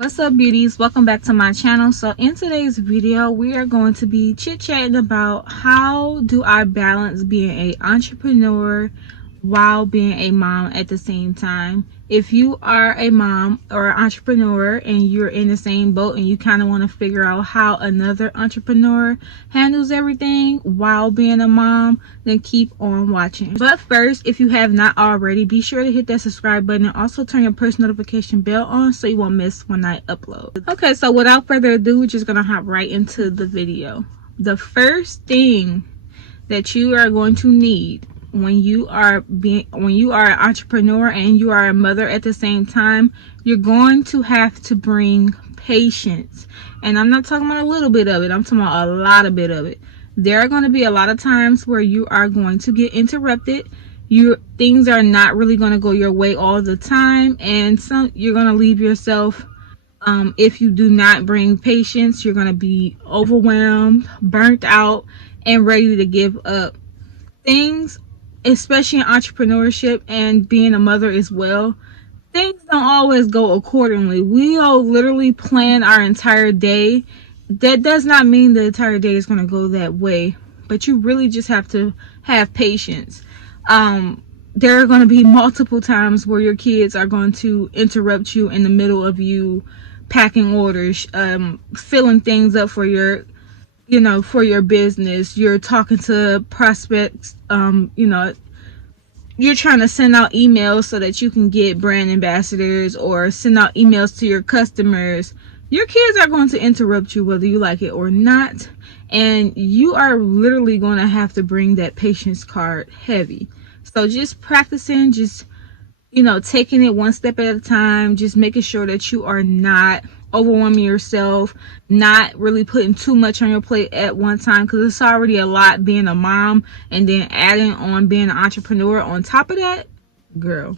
What's up, beauties? Welcome back to my channel. So in today's video, we are going to be chit-chatting about how do I balance being an entrepreneur while being a mom at the same time. If you are a mom or an entrepreneur and you're in the same boat and you kind of want to figure out how another entrepreneur handles everything while being a mom, then keep on watching. But first, if you have not already, be sure to hit that subscribe button and also turn your post notification bell on so you won't miss when I upload. Okay, so without further ado, we're just gonna hop right into the video. The first thing that you are going to need when you are an entrepreneur and you are a mother at the same time, you're going to have to bring patience. And I'm not talking about a little bit of it, I'm talking about a lot of bit of it. There are going to be a lot of times where you are going to get interrupted. Things are not really going to go your way all the time, and you're going to leave yourself, if you do not bring patience, you're going to be overwhelmed, burnt out, and ready to give up. Things, especially in entrepreneurship and being a mother as well, things don't always go accordingly. We'll literally plan our entire day. That does not mean the entire day is going to go that way, but you really just have to have patience. There are going to be multiple times where your kids are going to interrupt you in the middle of you packing orders, filling things up for your for your business. You're talking to prospects, you're trying to send out emails so that you can get brand ambassadors or send out emails to your customers. Your kids are going to interrupt you whether you like it or not, and you are literally going to have to bring that patience card heavy. So just practicing, just taking it one step at a time, just making sure that you are not overwhelming yourself, not really putting too much on your plate at one time, because it's already a lot being a mom, and then adding on being an entrepreneur on top of that, girl.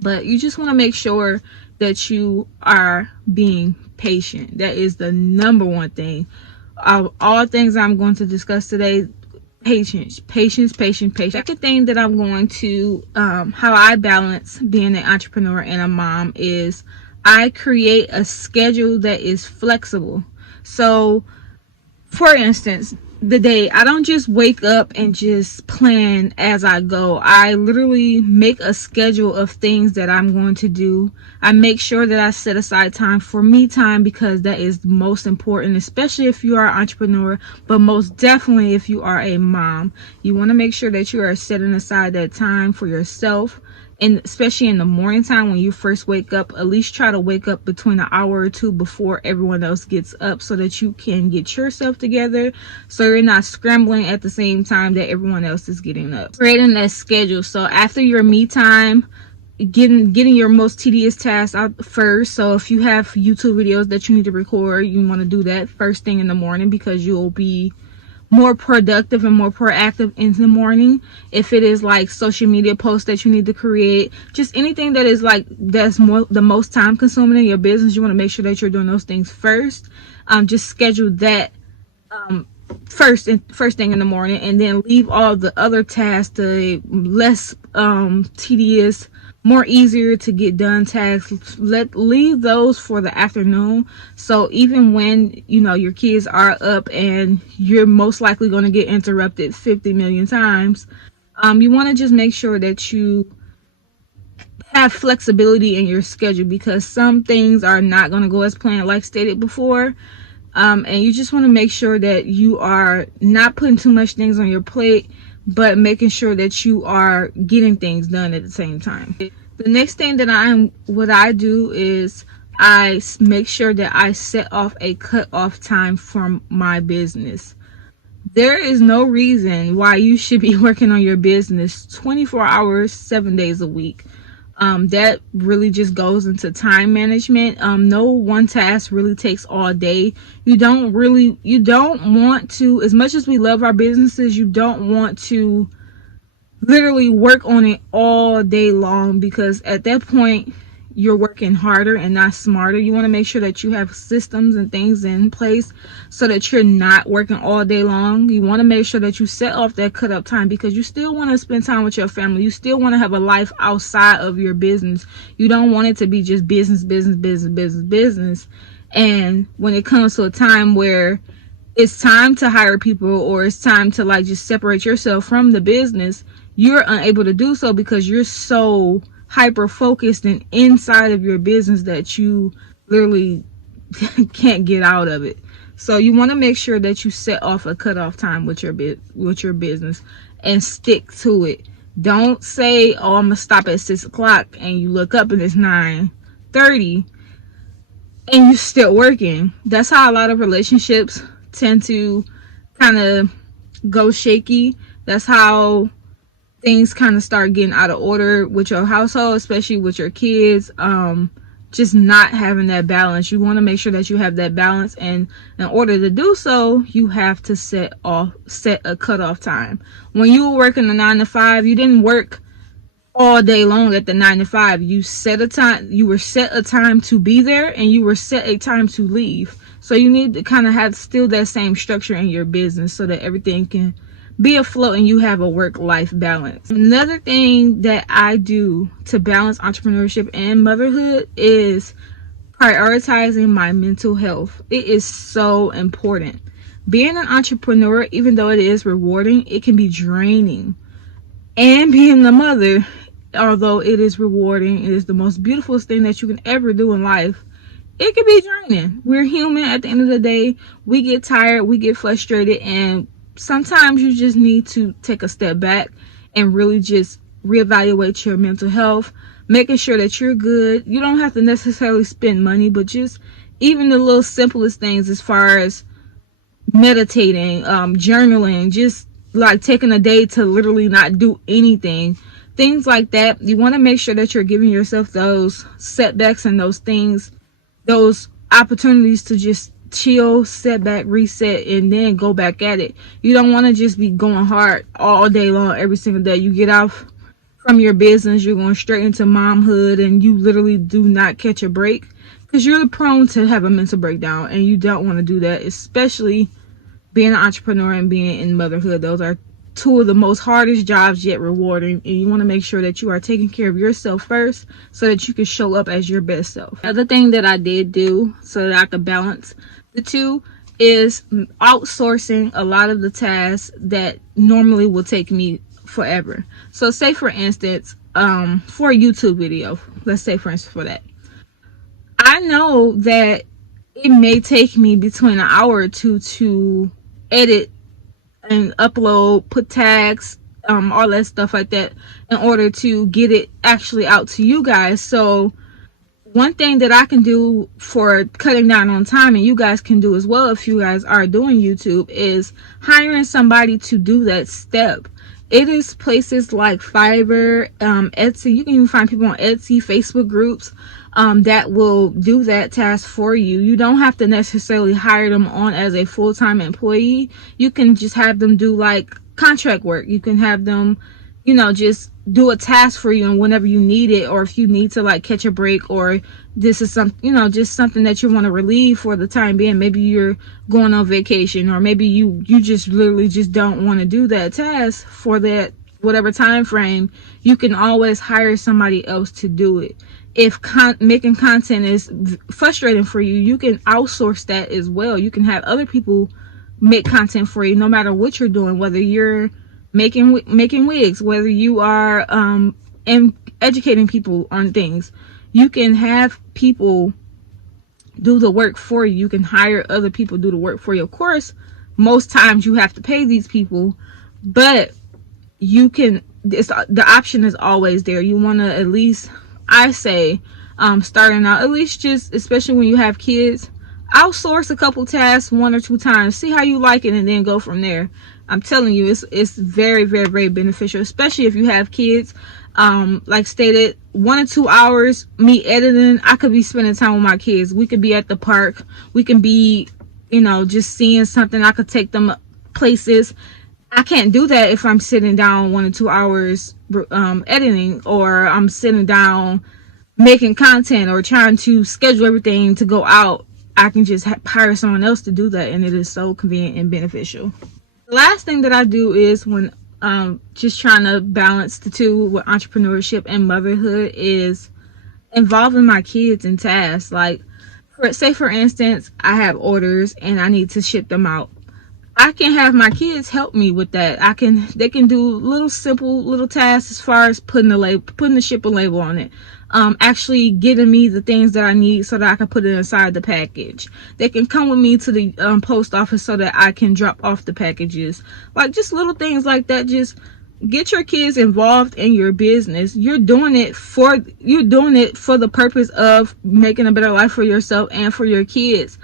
But you just want to make sure that you are being patient. That is the number one thing. Of all things I'm going to discuss today, patience. Second thing that I'm going to how I balance being an entrepreneur and a mom is I create a schedule that is flexible. So for instance, the day, I don't just wake up and just plan as I go. I literally make a schedule of things that I'm going to do. I make sure that I set aside time for me time, because that is most important, especially if you are an entrepreneur, but most definitely if you are a mom. You want to make sure that you are setting aside that time for yourself. And especially in the morning time when you first wake up, at least try to wake up between an hour or two before everyone else gets up, so that you can get yourself together, so you're not scrambling at the same time that everyone else is getting up. Creating that schedule. So after your me time, getting your most tedious tasks out first. So if you have YouTube videos that you need to record, you want to do that first thing in the morning, because you'll be more productive and more proactive in the morning. If it is like social media posts that you need to create, just anything that is like the most time consuming in your business, you want to make sure that you're doing those things first. Just schedule that first thing in the morning, and then leave all the other tasks, the less tedious, more easier to get done tasks, leave those for the afternoon. So even when your kids are up and you're most likely going to get interrupted 50 million times, you want to just make sure that you have flexibility in your schedule, because some things are not going to go as planned, like stated before. And you just want to make sure that you are not putting too much things on your plate, but making sure that you are getting things done at the same time. The next thing that what I do is I make sure that I set off a cut-off time from my business. There is no reason why you should be working on your business 24 hours, 7 days a week. That really just goes into time management. No one task really takes all day. You don't want to, as much as we love our businesses, you don't want to literally work on it all day long, because at that point you're working harder and not smarter. You want to make sure that you have systems and things in place so that you're not working all day long. You want to make sure that you set off that cut up time, because you still want to spend time with your family. You still want to have a life outside of your business. You don't want it to be just business, business, business, business, business. And when it comes to a time where it's time to hire people, or it's time to like just separate yourself from the business, you're unable to do so because you're so hyper focused and inside of your business that you literally can't get out of it. So you want to make sure that you set off a cutoff time with your business and stick to it. Don't say, oh, I'm gonna stop at 6 o'clock, and you look up and it's 9:30 and you're still working. That's how a lot of relationships tend to kind of go shaky. That's how things kind of start getting out of order with your household, especially with your kids. Just not having that balance. You want to make sure that you have that balance, and in order to do so, you have to set a cutoff time. When you were working the 9 to 5, you didn't work all day long at the 9 to 5. You set a time. You were set a time to be there, and you were set a time to leave. So you need to kind of have still that same structure in your business so that everything can be afloat and you have a work-life balance. Another thing that I do to balance entrepreneurship and motherhood is prioritizing my mental health. It is so important. Being an entrepreneur, even though it is rewarding, it can be draining. And being a mother, although it is rewarding, it is the most beautiful thing that you can ever do in life, it can be draining. We're human at the end of the day. We get tired, we get frustrated, and sometimes you just need to take a step back and really just reevaluate your mental health, making sure that you're good. You don't have to necessarily spend money, but just even the little simplest things as far as meditating, journaling, just like taking a day to literally not do anything, things like that. You want to make sure that you're giving yourself those setbacks and those things, those opportunities to just chill, set back, reset, and then go back at it. You don't want to just be going hard all day long, every single day. You get off from your business, you're going straight into momhood, and you literally do not catch a break, because you're prone to have a mental breakdown, and you don't want to do that, especially being an entrepreneur and being in motherhood. Those are two of the most hardest jobs, yet rewarding, and you want to make sure that you are taking care of yourself first so that you can show up as your best self. Another thing that I did do so that I could balance the two is outsourcing a lot of the tasks that normally will take me forever. So say for instance, for a YouTube video, let's say for instance for that, I know that it may take me between an hour or two to edit and upload, put tags, all that stuff like that, in order to get it actually out to you guys. So one thing that I can do for cutting down on time, and you guys can do as well if you guys are doing YouTube, is hiring somebody to do that step. It is places like Fiverr, Etsy. You can even find people on Etsy, Facebook groups that will do that task for you. You don't have to necessarily hire them on as a full-time employee. You can just have them do like contract work. You can have them, you know, just do a task for you, and whenever you need it, or if you need to like catch a break, or this is some, you know, just something that you want to relieve for the time being. Maybe you're going on vacation, or maybe you just literally just don't want to do that task for that whatever time frame. You can always hire somebody else to do it. If making content is frustrating for you, you can outsource that as well. You can have other people make content for you, no matter what you're doing, whether you're making wigs, whether you are educating people on things. You can have people do the work for you. You can hire other people do the work for you. Of course, most times you have to pay these people, but you can, the option is always there. You want to, at least I say, starting out, at least, just especially when you have kids, outsource a couple tasks 1 or 2 times, see how you like it, and then go from there. I'm telling you, it's very, very, very beneficial, especially if you have kids. Like stated, 1 or 2 hours, me editing, I could be spending time with my kids. We could be at the park. We can be, you know, just seeing something. I could take them places. I can't do that if I'm sitting down 1 or 2 hours editing, or I'm sitting down making content or trying to schedule everything to go out, I can just hire someone else to do that, and it is so convenient and beneficial. The last thing that I do is when just trying to balance the two with entrepreneurship and motherhood is involving my kids in tasks. Like, say for instance, I have orders and I need to ship them out. I can have my kids help me with that. They can do little simple little tasks as far as putting the shipping label on it. Actually getting me the things that I need so that I can put it inside the package. They can come with me to the post office so that I can drop off the packages. Like, just little things like that. Just get your kids involved in your business. You're doing it for the purpose of making a better life for yourself and for your kids.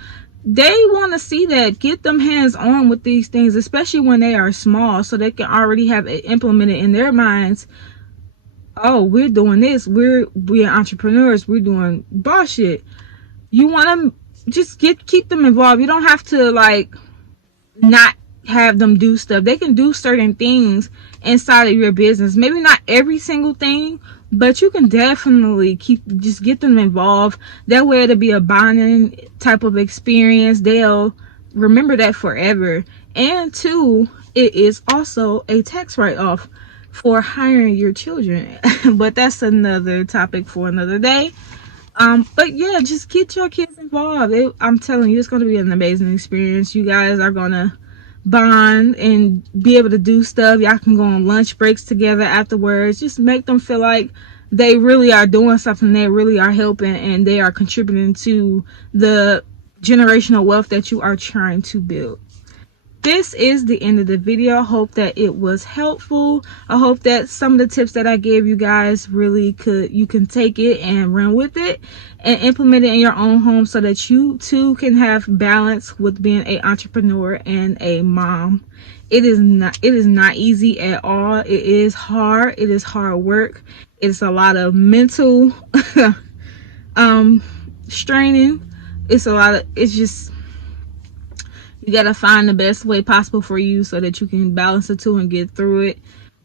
They want to see that. Get them hands on with these things, especially when they are small, so they can already have it implemented in their minds. Oh, we're doing this. We're entrepreneurs. We're doing boss shit. You want to just keep them involved. You don't have to like not have them do stuff. They can do certain things inside of your business. Maybe not every single thing, but you can definitely just get them involved. That way it'll be a bonding type of experience. They'll remember that forever. And two, it is also a tax write-off for hiring your children. But that's another topic for another day. But yeah, just get your kids involved. I'm telling you, it's going to be an amazing experience. You guys are going to bond and be able to do stuff. Y'all can go on lunch breaks together afterwards. Just make them feel like they really are doing something. They really are helping, and they are contributing to the generational wealth that you are trying to build. This is the end of the video. I hope that it was helpful. I hope that some of the tips that I gave you guys really you can take it and run with it and implement it in your own home so that you too can have balance with being an entrepreneur and a mom. It is not easy at all. It is hard. It is hard work. It's a lot of mental straining. It's just, you gotta find the best way possible for you so that you can balance the two and get through it.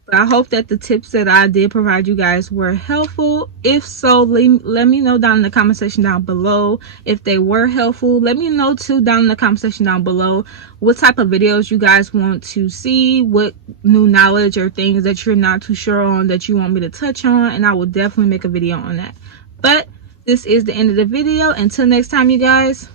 But I hope that the tips that I did provide you guys were helpful. If so, let me know down in the comment section down below if they were helpful. Let me know too down in the comment section down below what type of videos you guys want to see, what new knowledge or things that you're not too sure on that you want me to touch on, and I will definitely make a video on that. But this is the end of the video. Until next time, you guys.